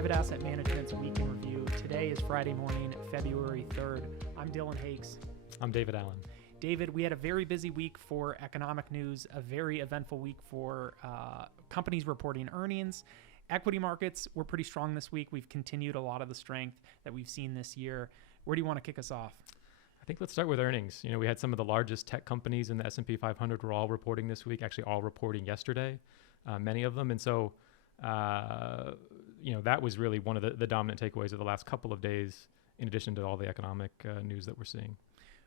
Private Asset Management's Week in Review. Today is Friday morning, February 3rd. I'm Dillon Hakes. I'm David Allen. David, we had a very busy week for economic news, a very eventful week for companies reporting earnings. Equity markets were pretty strong this week. We've continued a lot of the strength that we've seen this year. Where do you want to kick us off? I think let's start with earnings. We had some of the largest tech companies in the S&P 500 were all reporting this week, actually all reporting yesterday, many of them. And so, that was really one of the dominant takeaways of the last couple of days, in addition to all the economic news that we're seeing.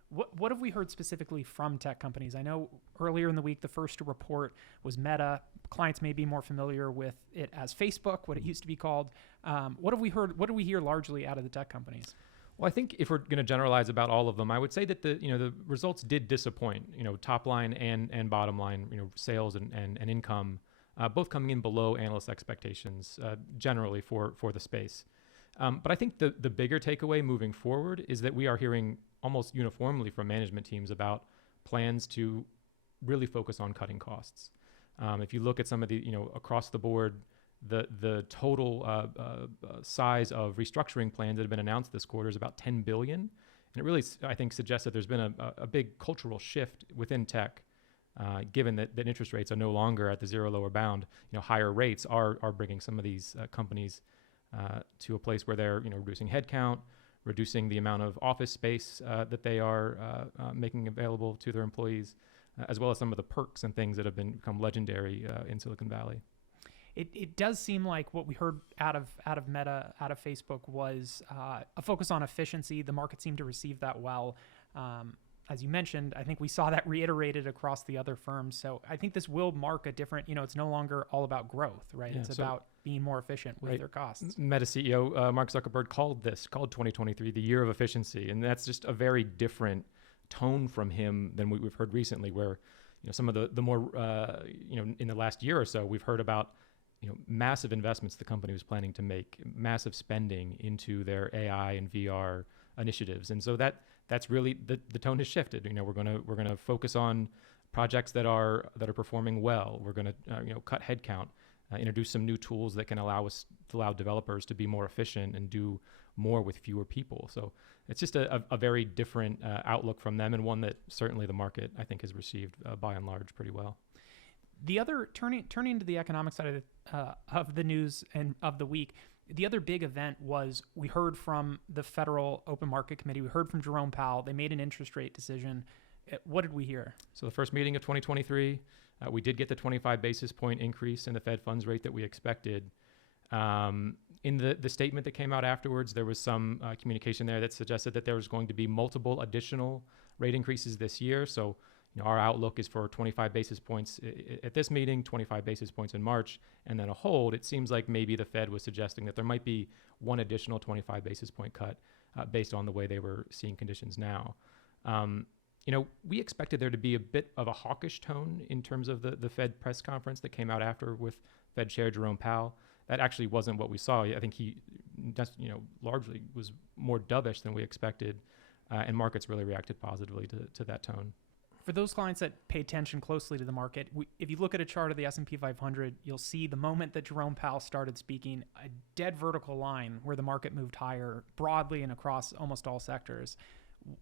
What have we heard specifically from tech companies? I know earlier in the week, the first to report was Meta. Clients may be more familiar with it as Facebook, what it used to be called. What have we heard? What do we hear largely out of the tech companies? Well, I think if we're going to generalize about all of them, I would say that the results did disappoint. Top line and bottom line, sales and income, both coming in below analyst expectations generally for the space. But I think the bigger takeaway moving forward is that we are hearing almost uniformly from management teams about plans to really focus on cutting costs. If you look at some of the, across the board, the total size of restructuring plans that have been announced this quarter is about $10 billion. And it really, I think, suggests that there's been a big cultural shift within tech, given that interest rates are no longer at the zero lower bound. Higher rates are bringing some of these companies to a place where they're, reducing headcount, reducing the amount of office space that they are making available to their employees, as well as some of the perks and things that have become legendary in Silicon Valley. It does seem like what we heard out of Meta, out of Facebook, was a focus on efficiency. The market seemed to receive that well. As you mentioned, I think we saw that reiterated across the other firms. So I think this will mark a different, it's no longer all about growth, right? Yeah, it's about being more efficient with their costs. Meta CEO Mark Zuckerberg called 2023 the year of efficiency. And that's just a very different tone from him than we've heard recently, where some of the more, in the last year or so, we've heard about massive investments the company was planning to make, massive spending into their AI and VR initiatives. And so that's really the tone has shifted. We're going to focus on projects that are performing well. We're going to cut headcount, introduce some new tools that can allow developers to be more efficient and do more with fewer people. So it's just a very different outlook from them, and one that certainly the market, I think, has received by and large pretty well. The other, turning to the economic side of the news and of the week, the other big event was we heard from the Federal Open Market Committee. We heard from Jerome Powell. They made an interest rate decision. What did we hear? So the first meeting of 2023, we did get the 25 basis point increase in the Fed funds rate that we expected. In the statement that came out afterwards, there was some communication there that suggested that there was going to be multiple additional rate increases this year. So our outlook is for 25 basis points at this meeting, 25 basis points in March, and then a hold. It seems like maybe the Fed was suggesting that there might be one additional 25 basis point cut based on the way they were seeing conditions now. We expected there to be a bit of a hawkish tone in terms of the Fed press conference that came out after with Fed Chair Jerome Powell. That actually wasn't what we saw. I think he just, largely was more dovish than we expected, and markets really reacted positively to that tone. For those clients that pay attention closely to the market, if you look at a chart of the S&P 500, you'll see the moment that Jerome Powell started speaking, a dead vertical line where the market moved higher broadly and across almost all sectors.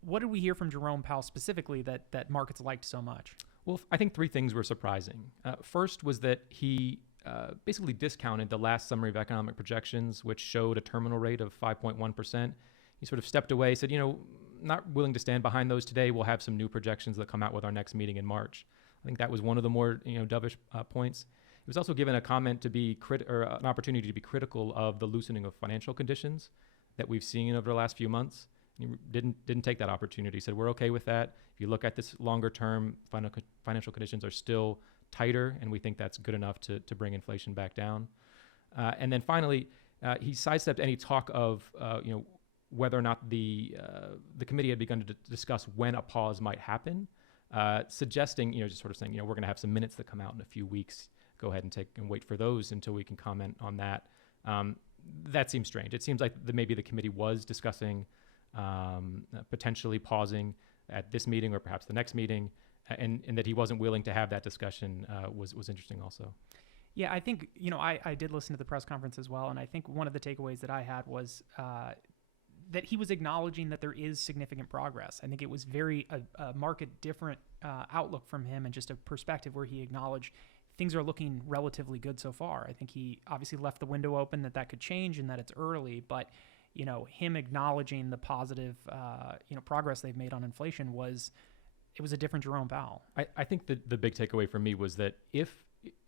What did we hear from Jerome Powell specifically that markets liked so much? Well, I think three things were surprising. First was that he basically discounted the last summary of economic projections, which showed a terminal rate of 5.1%. He sort of stepped away, said, not willing to stand behind those today. We'll have some new projections that come out with our next meeting in March. I think that was one of the more dovish points. He was also given a comment to be an opportunity to be critical of the loosening of financial conditions that we've seen over the last few months. He didn't take that opportunity. He said, we're okay with that. If you look at this longer term, financial conditions are still tighter, and we think that's good enough to bring inflation back down. And then finally, he sidestepped any talk of whether or not the committee had begun to discuss when a pause might happen, suggesting, just sort of saying, we're going to have some minutes that come out in a few weeks. Go ahead and wait for those until we can comment on that. That seems strange. It seems like maybe the committee was discussing potentially pausing at this meeting or perhaps the next meeting, and that he wasn't willing to have that discussion was interesting also. Yeah, I think, I did listen to the press conference as well. And I think one of the takeaways that I had was that he was acknowledging that there is significant progress. I think it was very a market different outlook from him, and just a perspective where he acknowledged things are looking relatively good so far. I think he obviously left the window open that could change and that it's early, but him acknowledging the positive progress they've made on inflation it was a different Jerome Powell. I think the big takeaway for me was that if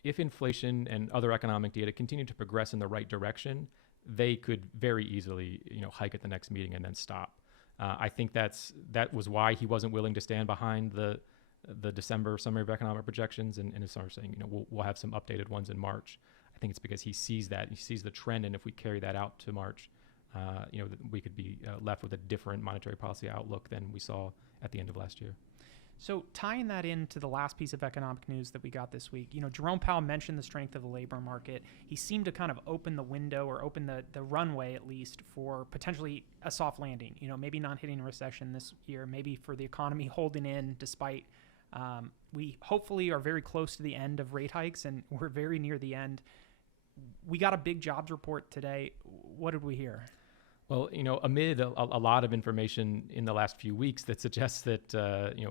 inflation and other economic data continue to progress in the right direction, they could very easily, hike at the next meeting and then stop. I think that was why he wasn't willing to stand behind the December summary of economic projections and is sort of saying, we'll have some updated ones in March. I think it's because he sees the trend, and if we carry that out to March, we could be left with a different monetary policy outlook than we saw at the end of last year. So tying that into the last piece of economic news that we got this week, Jerome Powell mentioned the strength of the labor market. He seemed to kind of open the window, or open the runway at least, for potentially a soft landing, maybe not hitting a recession this year, maybe for the economy holding in despite we hopefully are very close to the end of rate hikes, and we're very near the end. We got a big jobs report today. What did we hear? Well, amid a lot of information in the last few weeks that suggests that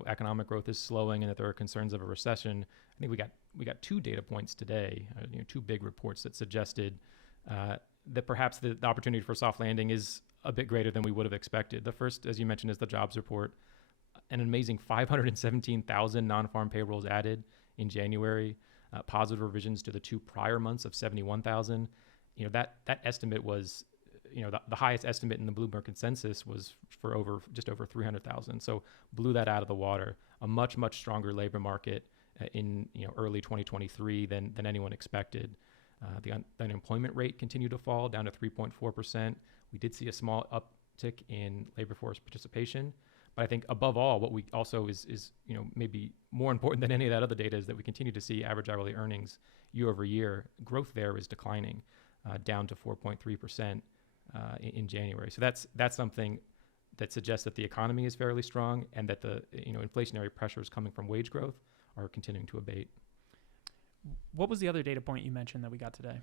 economic growth is slowing and that there are concerns of a recession, I think we got two data points today, two big reports that suggested that perhaps the opportunity for soft landing is a bit greater than we would have expected. The first, as you mentioned, is the jobs report. An amazing 517,000 non-farm payrolls added in January, positive revisions to the two prior months of 71,000. That estimate was, the highest estimate in the Bloomberg consensus was for just over 300,000. So blew that out of the water. A much, much stronger labor market in early 2023 than anyone expected. The unemployment rate continued to fall down to 3.4%. We did see a small uptick in labor force participation. But I think above all, what we also is maybe more important than any of that other data is that we continue to see average hourly earnings year over year. Growth there is declining, down to 4.3% in January. So that's something that suggests that the economy is fairly strong, and that the inflationary pressures coming from wage growth are continuing to abate. What was the other data point you mentioned that we got today?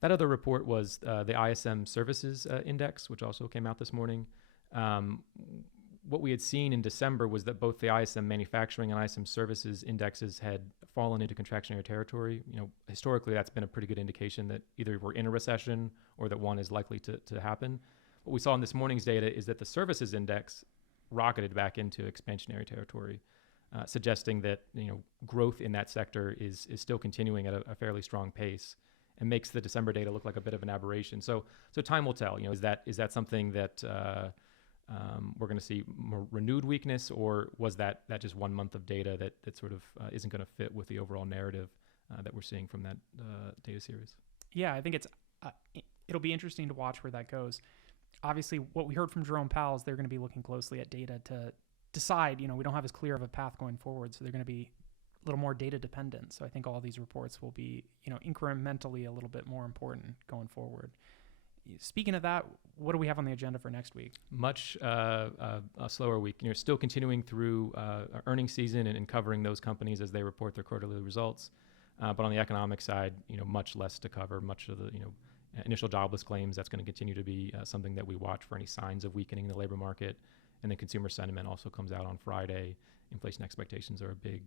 That other report was the ISM Services Index, which also came out this morning. What we had seen in December was that both the ISM Manufacturing and ISM Services indexes had fallen into contractionary territory. Historically, that's been a pretty good indication that either we're in a recession or that one is likely to happen. What we saw in this morning's data is that the services index rocketed back into expansionary territory, suggesting that growth in that sector is still continuing at a fairly strong pace, and makes the December data look like a bit of an aberration. So time will tell. Is that something that we're going to see more renewed weakness, or was that just 1 month of data that sort of isn't going to fit with the overall narrative that we're seeing from that data series? Yeah, I think it'll be interesting to watch where that goes. Obviously, what we heard from Jerome Powell is they're going to be looking closely at data to decide. We don't have as clear of a path going forward, so they're going to be a little more data dependent. So I think all these reports will be incrementally a little bit more important going forward. Speaking of that, what do we have on the agenda for next week? Much a slower week. Still continuing through earnings season and covering those companies as they report their quarterly results. But on the economic side, much less to cover. Much of the initial jobless claims, that's going to continue to be something that we watch for any signs of weakening in the labor market. And then consumer sentiment also comes out on Friday. Inflation expectations are a big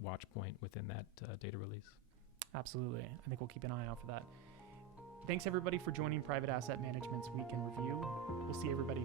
watch point within that data release. Absolutely. I think we'll keep an eye out for that. Thanks, everybody, for joining Private Asset Management's Week in Review. We'll see everybody